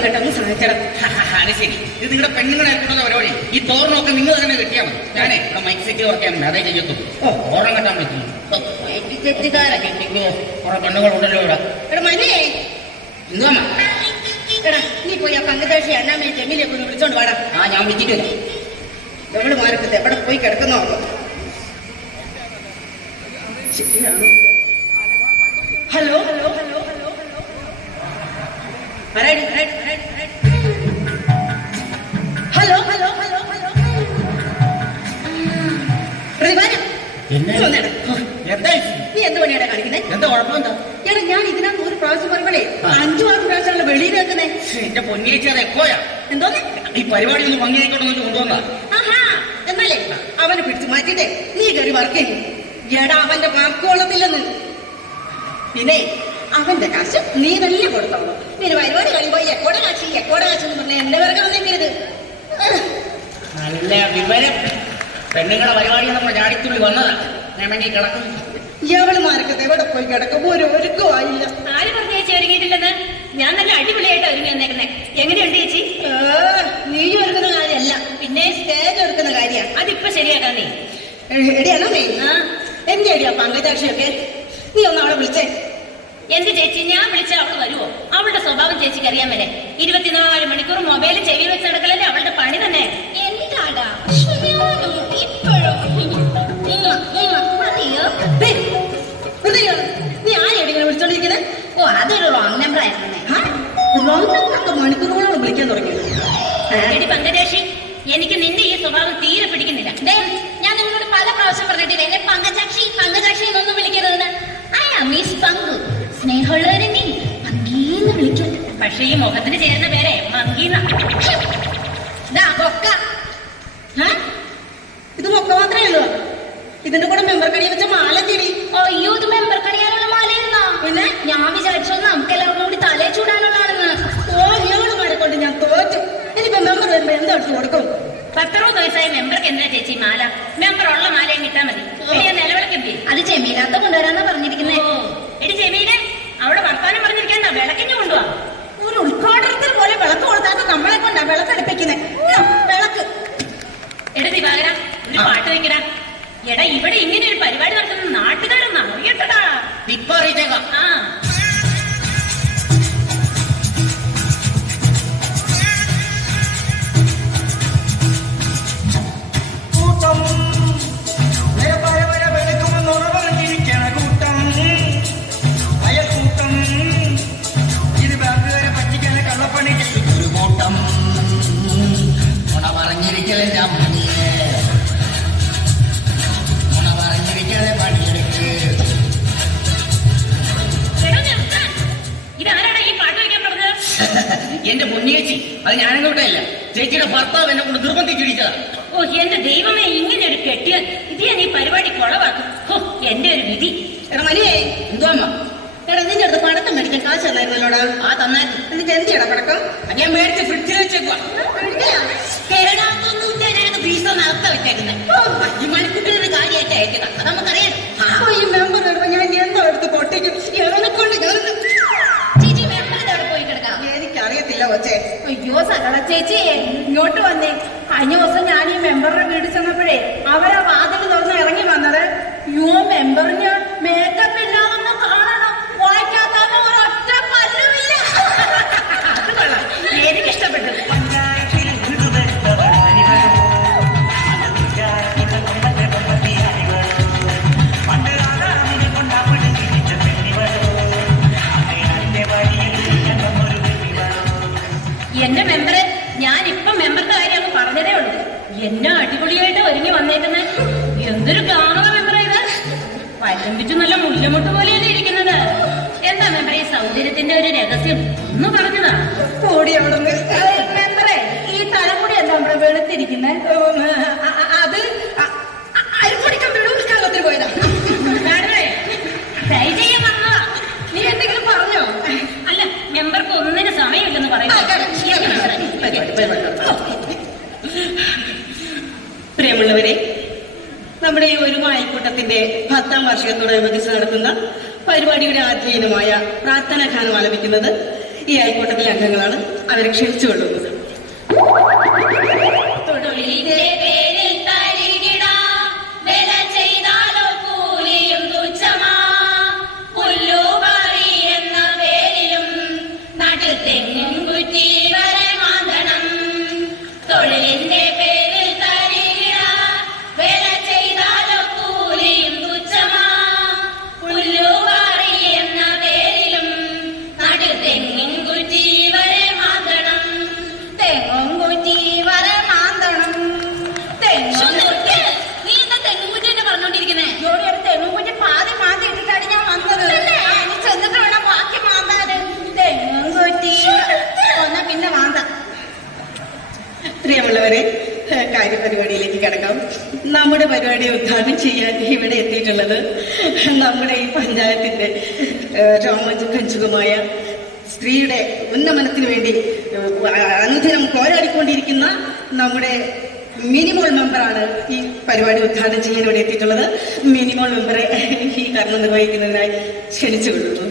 വേണം കേട്ടോ അതെ ശരി. ഇത് നിങ്ങളുടെ പെണ്ണുങ്ങളെ ഏർപ്പെടുന്ന പരിപാടി. ഈ തോറിനൊക്കെ നിങ്ങൾ തന്നെ കെട്ടിയാൽ മതി. ഞാനേ ഇവിടെ മൈക്ക് സെറ്റ് വെക്കാൻ അതേ ചെയ്യത്തുള്ളൂ. ഓ തോരണം കെട്ടാൻ പറ്റുന്നു സെറ്റുകാരെ കെട്ടിക്കോ കുറെ ഇവിടെ. എടാ മനേ നീ പോയി ആ പങ്കജാക്ഷി അന്നാമയെ ജമീലേക്ക് ഒന്ന് വിളിച്ചോണ്ട് ആ ഞാൻ വിളിച്ചിട്ട് വരാം. മാരക്കത്ത് എവിടെ പോയി കിടക്കുന്നോ? Hello hello? ആരാടി? ആരാടി? ഹലോ ഹലോ ഹലോ ഹലോ എന്നെ? നീ വന്നെടാ. എന്താ നീ എന്ത് പണിയാടാ കാണിക്കുന്നേ? എന്താ കുഴപ്പമെന്താ? എടാ ഞാൻ ഇതിനകത്ത് ഒരു പ്രാവശ്യം പറയുമ്പോഴേ ആ. അഞ്ചു ആറ് പ്രാവശ്യമാണല്ലോ വെളിയിൽ വെക്കുന്നേ. എന്റെ പൊന്നിയേച്ചി അത് എപ്പോഴാ? എന്തോന്ന്? ഈ പരിപാടി ഒന്ന് ഭംഗിയായിക്കോട്ടെന്ന് കൊണ്ടുവന്നാ. ആഹാ എന്നല്ലേ അവനെ പിടിച്ചു മാറ്റിട്ടെ. നീ കയറി വർക്ക് ചെയ്യും. എടാ അവന്റെ മാർക്കോളത്തില്ലെന്ന് പിന്നെ അവന്റെ കാശ് നീ തന്നെ കൊടുത്തോളൂ. പിന്നെ പരിപാടി കഴിയുമ്പോ എക്കോടെ കാശ് എക്കോടെ കാശ് എന്ന് പറഞ്ഞ എന്റെ പേർക്ക് വന്നേക്കരുത് നല്ല വിവരം പെണ്ണുങ്ങളുടെ പരിപാടി നമ്മൾ ചാടിത്തുള്ളി വന്നതാണ് ഞാൻ കിടക്കും മാർക്കത്ത് എവിടെ പോയി കിടക്കുമ്പോ ഒരു ഒരുക്കും ആയില്ല ആര് പറഞ്ഞ ചേച്ചി ഒരുങ്ങിയിട്ടില്ലെന്ന്? ഞാൻ നല്ല അടിപൊളിയായിട്ട് ഒരുങ്ങി വന്നേക്കുന്നേ. എങ്ങനെയുണ്ട് ചേച്ചി? നീ ഒരുക്കുന്ന കാര്യമല്ല. പിന്നെ സ്റ്റേജ് ഒരുക്കുന്ന കാര്യമാണ് അതിപ്പോ ശരിയാക്കാൻ നീ. എടിയാണോ നീ ആ. എന്റെ അടിയാ പങ്കജാക്ഷിയൊക്കെ? നീ ഒന്ന് അവളെ വിളിച്ചേ. എന്ത് ചേച്ചി ഞാൻ വിളിച്ച അവൾ വരുവോ? അവളുടെ സ്വഭാവം ചേച്ചിക്ക് അറിയാൻ മേലെ. ഇരുപത്തിനാല് മണിക്കൂർ മൊബൈൽ ചെവി വെച്ച് നടക്കലല്ലേ അവളുടെ പണി തന്നെ? എന്താടാ? ഇരിക്ക്. നീ ആരെയാണ് ഇങ്ങനെ വിളിച്ചോണ്ടിരിക്കുന്നത് ഓ അതൊരു റോങ് നമ്പർ ആയിരുന്നു. റോങ് മണിക്കൂറുകളോട് വിളിക്കാൻ തുടങ്ങി. എടി പങ്കജേഷി എനിക്ക് നിന്റെ ഈ സ്വഭാവം തീരെ പിടിക്കുന്നില്ല. ഞാൻ നിങ്ങളോട് പല പ്രാവശ്യം പറഞ്ഞിട്ടില്ല? എന്നെ പങ്കജാക്ഷി പങ്കജാക്ഷി പക്ഷെ ഈ മുഖത്തിന് ചേരുന്ന പേരെ മങ്കീന്ന. ഇത് മൊക്ക മാത്രമേ ഉള്ളൂ. ഇതിന്റെ കൂടെ മെമ്പർ കടി വെച്ച മാല തിരി അയ്യോ ഇത് മെമ്പർ കണിയാനുള്ള മാലയിരുന്നോ പിന്നെ? ഞാൻ വിചാരിച്ചോ നമുക്ക് എല്ലാവർക്കും കൂടി തലേ ചൂടാനുള്ളതാണെന്ന്. ഓ ഇയാളുമാരെ കൊണ്ട് ഞാൻ തോറ്റു. ഇനിയിപ്പോ മെമ്പർ വരുമ്പോ എന്തെടുത്ത് കൊടുക്കും? പത്തറുപത് വയസ്സായ മെമ്പർക്ക് എന്താ ചേച്ചി മാല? മെമ്പർ ഉള്ള മാലയും കിട്ടാൻ മതി. നിലവിളക്കെത്തി. അത് ചെമ്മീലാത്ത കൊണ്ടുവരാന്നാ പറഞ്ഞിരിക്കുന്നേ. വെക്കടാ എടാ ഇവിടെ ഇങ്ങനെ ഒരു പരിപാടി നടക്കുന്നത് നാട്ടുകാരൊന്നും അറിയട്ടടാ. ഇപ്പൊ അറിയിച്ചേക്കാം ആ. ചേച്ചിയുടെ ഭർത്താവ് എന്നെ കൊണ്ട് നിർബന്ധിച്ചിരിച്ചതാ ഓ എന്റെ ദൈവമേ ഇങ്ങനെ ഒരു കെട്ടിയ ഇത് ഞാൻ ഈ പരിപാടി കുളവാക്കും. ഓ എന്റെ ഒരു വിധി. എടാ മനിയേ എന്തുവാ അമ്മ? എടാ നിന്റെ അടുത്ത് പടക്കം മേടിക്കാൻ കാശ് തന്നായിരുന്നല്ലോടാ ആ തന്നാൽ എന്നിട്ട് എന്തിയാടാ പടക്കം? ഞാൻ മേടിച്ച് ഫ്രിഡ്ജിൽ വെച്ചേക്കുവാ. കേരളത്തൊന്നും ഫീസൊന്നും അർത്ഥ വെച്ചേക്കുന്നത് ഈ മണിക്കുട്ടിയുടെ കാര്യമായിട്ട് അയച്ചതാ അത് നമുക്കറിയാം ഈ മെമ്പർ വരുമ്പോ ഞാൻ എന്തോ എടുത്ത് പൊട്ടിക്കും. എവനെ കൊണ്ട് കൊച്ചേ. അയ്യോ സകല ചേച്ചി ഇങ്ങോട്ട് വന്നേ. കഴിഞ്ഞ ദിവസം ഞാൻ ഈ മെമ്പറുടെ വീട്ടിൽ ചെന്നപ്പോഴേ അവരാ വാതിൽ തുറന്ന് ഇറങ്ങി വന്നത്. യോ മെമ്പറിന് മേക്കപ്പ് പല്ലമ്പിച്ചു നല്ല മുല്ലമുട്ട് പോലെയല്ലേ ഇരിക്കുന്നത്? എന്താ മെമ്പറെ സൗന്ദര്യത്തിന്റെ ഒരു രഹസ്യം? ഒന്ന് പറഞ്ഞതാ. കൂടി അവിടെ മെമ്പറെ ഈ തലമുടി എന്താ നമ്മുടെ വെളുത്തിരിക്കുന്നത് വാർഷികത്തോടനുബന്ധിച്ച് നടത്തുന്ന പരിപാടിയുടെ ആധ്യയനമായ പ്രാർത്ഥനാ ഗാനം ആലപിക്കുന്നത് ഈ അയൽക്കൂട്ടത്തിലെ അംഗങ്ങളാണ്. അവരെ ക്ഷണിച്ചു ഇവിടെ എത്തിയിട്ടുള്ളത് നമ്മുടെ ഈ പഞ്ചായത്തിന്റെ ഏഹ് രോമഞ്ചുകഞ്ചുകമായ സ്ത്രീയുടെ ഉന്നമനത്തിന് വേണ്ടി അനുദിനം പോരാടിക്കൊണ്ടിരിക്കുന്ന നമ്മുടെ മിനിമോൾ മെമ്പറാണ് ഈ പരിപാടി ഉദ്ഘാടനം ചെയ്യാൻ ഇവിടെ എത്തിയിട്ടുള്ളത്. മിനിമോൾ മെമ്പറെ ഈ കർമ്മം നിർവഹിക്കുന്നതിനായി ക്ഷണിച്ചു കൊള്ളുന്നു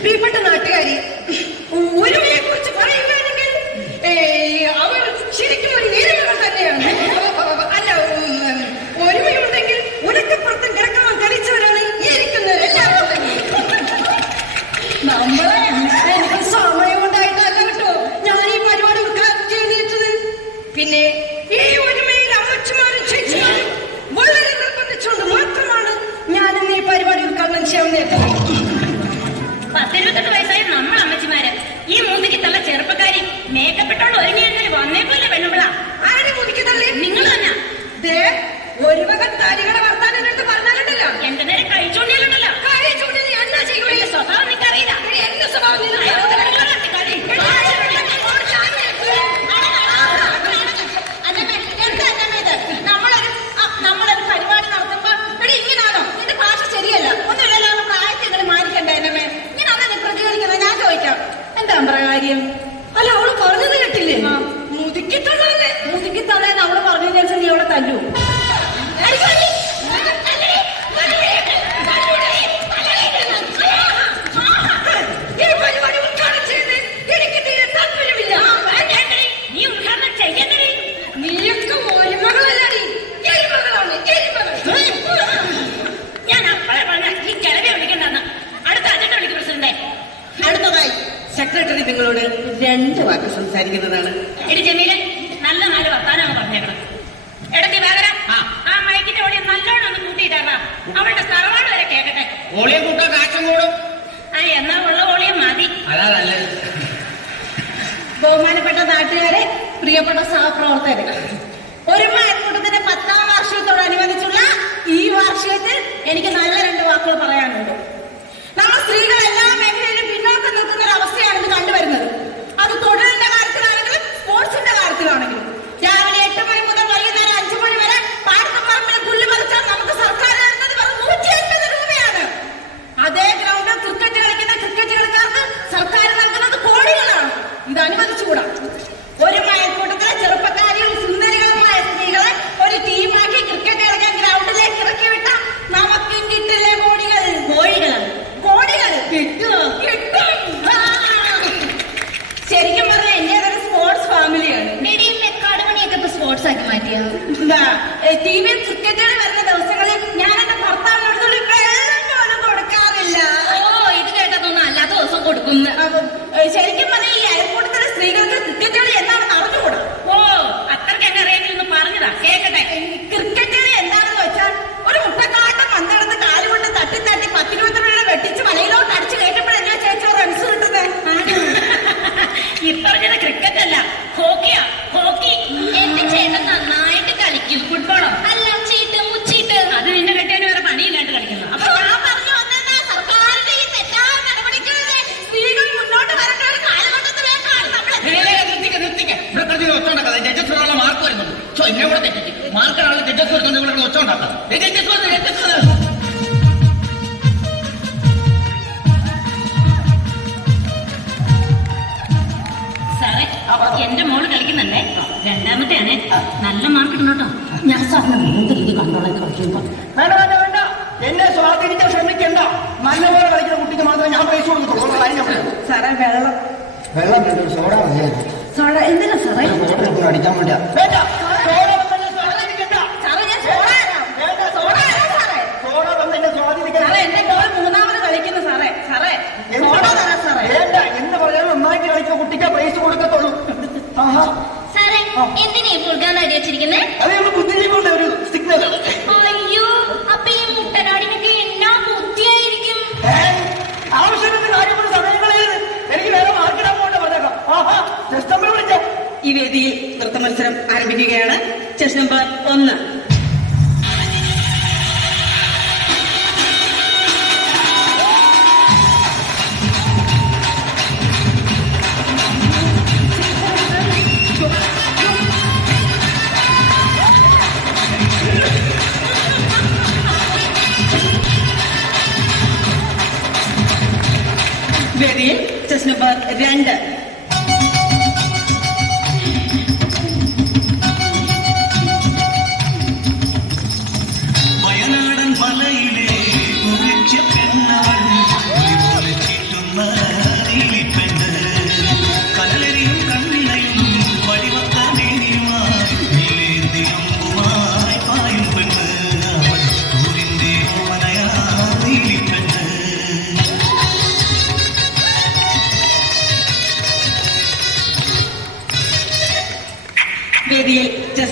പ്രിയപ്പെട്ട നാട്ടുകാരി ഒരുമയെ കുറിച്ച് പറയുകയാണെങ്കിൽ ഏയ്, അവർ ശരിക്കും ഒരു നീലമകൾ തന്നെയാണ് അല്ല ഉം, ഒരുമയുണ്ടെങ്കിൽ ഉലക്കപ്പുറത്തും കിടക്കാൻ കളിച്ചവരാണ് ഈ ഇരിക്കുന്നവരെല്ലാവരും തന്നെ. നമ്മളെ എനിക്ക് സമയം ഉണ്ടായിട്ടല്ല കേട്ടോ ഞാൻ ഈ പരിപാടി ഉദ്ഘാടനം ചെയ്തിട്ടത് പിന്നെ ഈ ഒരുമയിൽ അമ്മച്ചുമാരും ചേച്ചിമാരും വളരെ നിർബന്ധിച്ചുകൊണ്ട് മാത്രമാണ് ഞാൻ ഇന്ന് ഈ പരിപാടി ഉദ്ഘാടനം ചെയ്യാൻ നേട്ടത് പത്തിരുപത്തെട്ട് വയസ്സായ നമ്മൾ അമ്മച്ചിമാര്. ഈ മൂന്നിക്ക് തള്ള ചെറുപ്പക്കാരി മേക്കപ്പെട്ടോണ്ട് ഒരുങ്ങി എഴുന്നേറ്റ് വന്നേക്കൂല്ലേ പെണ്ണുപിള്ള ആരെ തള്ളി നിങ്ങൾ തന്നെ. ഒരു വക തരികളെ വർത്താനം എന്റെ അടുത്ത് പറഞ്ഞാലുണ്ടല്ലോ. എന്റെ നേരെ കഴിച്ചോണ്ടിയാലുണ്ടല്ലോ കഴിച്ചോണ്ടി എന്നാ ചെയ്യും? എന്റെ സ്വഭാവം നിനക്കറിയില്ല. എന്റെ സ്വഭാവം രണ്ട് വാക്ക് സംസാരിക്കുന്നതാണ്. എടി ജമീലെ നല്ല നാല് വർത്താനാണ് പറഞ്ഞേക്കണം. എടത്തി വേഗര ആ. മൈക്കിന്റെ ഓടി നല്ലോണം ഒന്ന് കൂട്ടിയിട്ടാ. അവളുടെ തറവാട് വരെ കേക്കട്ടെ. ഓളിയെ കൂട്ടാ കാറ്റും കൂടും. ആ എന്നാ ഉള്ള ഓളിയെ മതി. അതാ നല്ലത് ബഹുമാനപ്പെട്ട നാട്ടുകാരെ പ്രിയപ്പെട്ട സഹപ്രവർത്തകരെ ഒരു മയക്കൂട്ടത്തിന്റെ പത്താം വാർഷികത്തോടനുബന്ധിച്ചുള്ള ഈ വാർഷികത്തിൽ എനിക്ക് നല്ല രണ്ട് വാക്കുകൾ പറയാനുണ്ട്. നമ്മൾ സ്ത്രീകൾ മാറ്റിയ ടി വിയിൽ ക്രിക്കറ്റുകൾ വരുന്ന ദിവസങ്ങളിൽ ഞാൻ എന്റെ ഭർത്താവിനോട് വെള്ളം പോലും കൊടുക്കാറില്ല. ഓ ഇത് കേട്ടതൊന്നും അല്ലാത്ത ദിവസം കൊടുക്കുന്നു ശരിക്കും പറഞ്ഞാൽ ഈ അയൽക്കൂട്ടത്തിലെ സ്ത്രീകൾക്ക് ക്രിക്കറ്റ് കളി എന്താണെന്ന് അറിഞ്ഞുകൂടാ? ഓ അത്രയ്ക്ക് എന്നെ അറിയാമെന്ന് പറഞ്ഞതാ. കേക്കട്ടെ. ക്രിക്കറ്റ് എന്താണെന്ന് വെച്ചാൽ ഒരു മുട്ടക്കാട്ടം പന്തെടുത്ത് കാലുകൊണ്ട് തട്ടി തട്ടി പത്തിരുപത്തി രൂപ വെട്ടിച്ച് വലയിലോട്ട് അടിച്ച് കയറ്റപ്പോഴല്ലേ ചേച്ചി റൺസ് കിട്ടുന്നത് ഇപ്പറഞ്ഞത് ക്രിക്കറ്റ് വെച്ചോണ്ടാക്കാം സാറേ എന്റെ മോൾ കളിക്കുന്നുണ്ടേ. രണ്ടാമത്തെയാണ്. നല്ല മാർക്ക് ഉണ്ടോ ഞാൻ സാറിന് മൂന്ന് കണ്ടോളാൻ കളിക്കുമ്പോ. വേണ്ട വേണ്ട വേണ്ട. എന്നെ സ്വാധീനിക്കാൻ ശ്രമിക്കണ്ട. നല്ലപോലെ കളിക്കുന്ന കുട്ടിക്ക് മാത്രമേ ഞാൻ പൈസ കൊടുക്കത്തുള്ളൂ. സാറേ വെള്ളം. വെള്ളം സോഡ സോഡ എന്തിനാ സാറേ അടിക്കാൻ വേണ്ട വേണ്ട വെച്ചിരിക്കുന്നത്? ഒരു സിഗ്നൽ അയ്യോ എനിക്ക് നമ്പർ ഈ വേദിയിൽ നൃത്ത മത്സരം ആരംഭിക്കുകയാണ്. ചെസ് നമ്പർ ഒന്ന്. രവി ചെസ് നമ്പർ രണ്ട്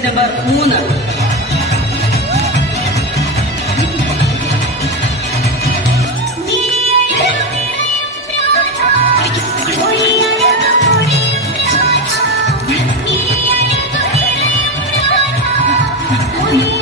Вулиць на бархунах. Thank you.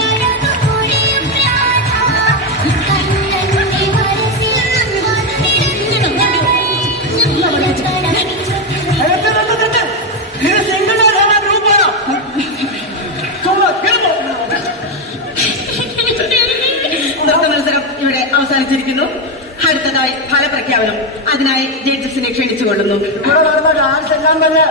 പ്രഖ്യാപനം അതിനായി ജഡ്ജസിനെ ക്ഷണിച്ചുകൊള്ളുന്നു. ഇവിടെ നടന്ന ഡാൻസ് എല്ലാം തന്നെ